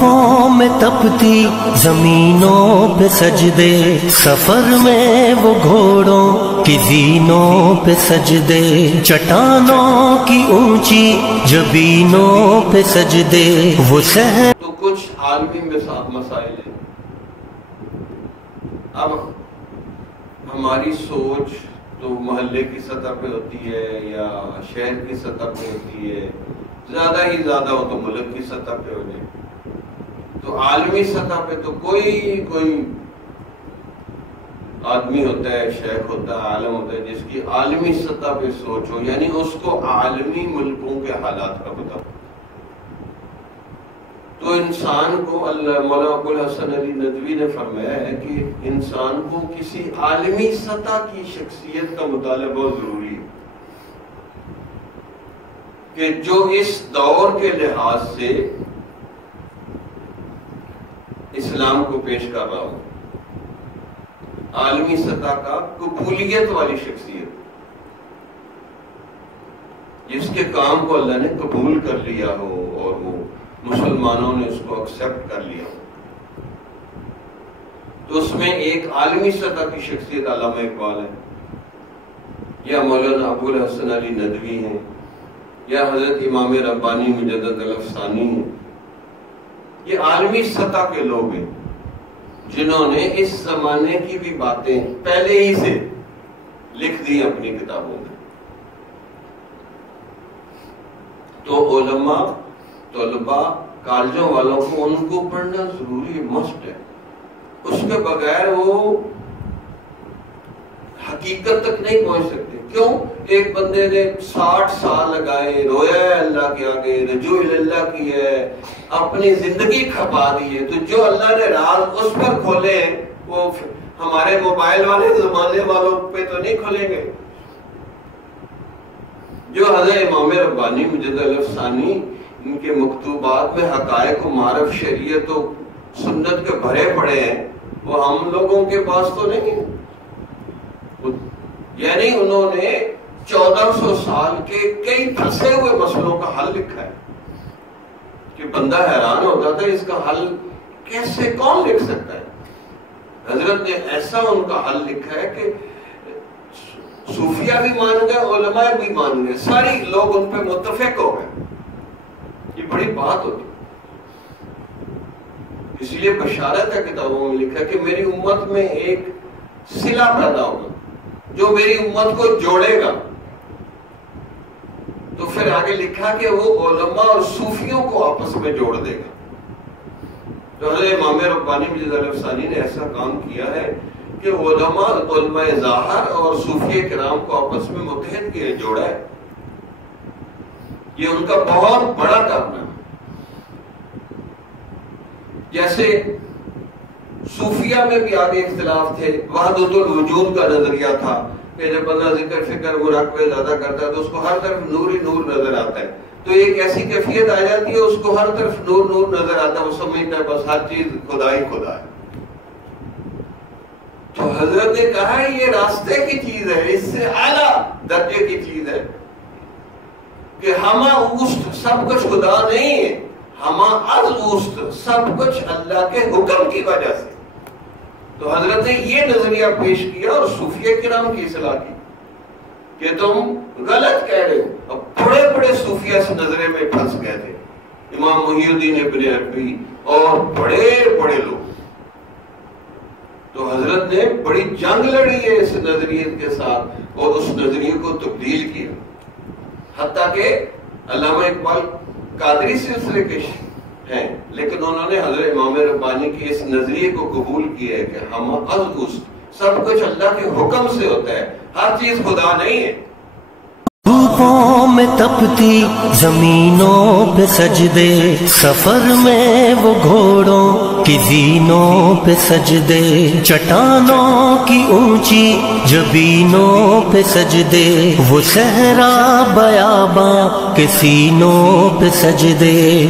دھوپوں میں تپتی زمینوں پہ سجدے، سفر میں وہ گھوڑوں کی زینوں پہ سجدے، چٹانوں کی اونچی جبینوں پہ سجدے، وہ سحر تو کچھ عالمی مسائل ہیں۔ اب ہماری سوچ تو محلے کی سطح پہ ہوتی ہے یا شہر کی سطح پہ ہوتی ہے، زیادہ ہی زیادہ ہو تو ملک کی سطح پہ ہو جائے، تو عالمی سطح پہ تو کوئی آدمی ہوتا ہے، شیخ ہوتا ہے، عالم ہوتا ہے جس کی عالمی سطح پہ سوچ ہو، یعنی اس کو عالمی ملکوں کے حالات کا پتہ ہو۔ تو انسان کو مولانا ابو الحسن علی ندوی نے فرمایا ہے کہ انسان کو کسی عالمی سطح کی شخصیت کا مطالعہ بہت ضروری ہے کہ جو اس دور کے لحاظ سے اسلام کو پیش کر رہا ہو، عالمی سطح کا قبولیت والی شخصیت جس کے کام کو اللہ نے قبول کر لیا ہو اور وہ مسلمانوں نے اس کو ایکسپٹ کر لیا ہو، تو اس میں ایک عالمی سطح کی شخصیت علامہ اقبال ہے یا مولانا ابو الحسن علی ندوی ہیں یا حضرت امام ربانی مجدد الافسانی ہیں۔ یہ عالمی سطح کے لوگ ہیں جنہوں نے اس زمانے کی بھی باتیں پہلے ہی سے لکھ دی اپنی کتابوں میں۔ تو علماء، طلباء، کالجوں والوں کو ان کو پڑھنا ضروری مست ہے، اس کے بغیر وہ حقیقت تک نہیں پہنچ سکتے۔ کیوں؟ ایک بندے نے 60 سال لگائے، رویا ہے اللہ کے آگے، رجوع اللہ کی ہے، اپنی زندگی کھپا دی ہے، تو جو اللہ نے راز اس پر کھولے وہ ہمارے موبائل والے زمانے والوں پہ تو نہیں کھولیں گے۔ جو حضرت امام ربانی مجدد الافسانی ان کے مکتوبات میں حقائق و معرف شریعت و سنت کے بھرے پڑے ہیں، وہ ہم لوگوں کے پاس تو نہیں ہے۔ یعنی انہوں نے 1400 سال کے کئی پھنسے ہوئے مسئلوں کا حل لکھا ہے کہ بندہ حیران ہوتا تھا اس کا حل کیسے کون لکھ سکتا ہے۔ حضرت نے ایسا ان کا حل لکھا ہے کہ صوفیہ بھی مان گئے، علماء بھی مان گئے، ساری لوگ ان پہ متفق ہو گئے۔ یہ بڑی بات ہوتی، اس لیے بشارت ہے کتابوں میں لکھا کہ میری امت میں ایک صلہ پیدا ہوگا جو میری امت کو جوڑے گا۔ تو پھر آگے لکھا کہ وہ علماء اور صوفیوں کو آپس میں جوڑ دے گا۔ تو حضرت امام ربانی مجدد الافسانی نے ایسا کام کیا ہے کہ علماء ظاہر اور صوفیہ کرام کو آپس میں متحد کیے، جوڑا ہے۔ یہ ان کا بہت بڑا کام ہے۔ جیسے صوفیہ میں بھی آگے اختلاف تھے، وحدت الوجود کا نظریہ تھا کہ جب بندہ ذکر فکر مراقبہ زیادہ کرتا ہے تو اس کو ہر طرف نور ہی نور نظر آتا ہے، تو ایک ایسی کیفیت آ جاتی ہے اس کو ہر طرف نور نور نظر آتا ہے، وہ سمجھتا ہے بس ہر چیز خدا ہی خدا ہے۔ تو حضرت نے کہا ہے یہ راستے کی چیز ہے، اس سے اعلیٰ درجے کی چیز ہے کہ ہمہ اوست سب کچھ خدا نہیں ہے، ہمہ از اوست سب کچھ اللہ کے حکم کی وجہ سے۔ تو حضرت نے یہ نظریہ پیش کیا اور صوفیہ کرام کی اصلاح کی کہ تم غلط کہہ رہے ہو۔ اب بڑے بڑے صوفیہ اس نظرے میں پھنس گئے تھے، امام محی الدین ابن عربی اور بڑے بڑے لوگ۔ تو حضرت نے بڑی جنگ لڑی ہے اس نظریے کے ساتھ اور اس نظریے کو تبدیل کیا، حتیٰ کہ علامہ اقبال قادری سلسلے کے ہیں، لیکن انہوں نے حضرت امام ربانی کی اس نظریے کو قبول کیا ہے کہ ہم از اوست سب کچھ اللہ کے حکم سے ہوتا ہے، ہر چیز خدا نہیں ہے۔ دھوپوں میں تپتی زمینوں پہ سجدے، سفر میں وہ گھوڑوں کی زینوں پہ سجدے، چٹانوں کی اونچی جبینوں پہ سجدے، وہ صحرا بیاباں کے سینوں پہ سجدے۔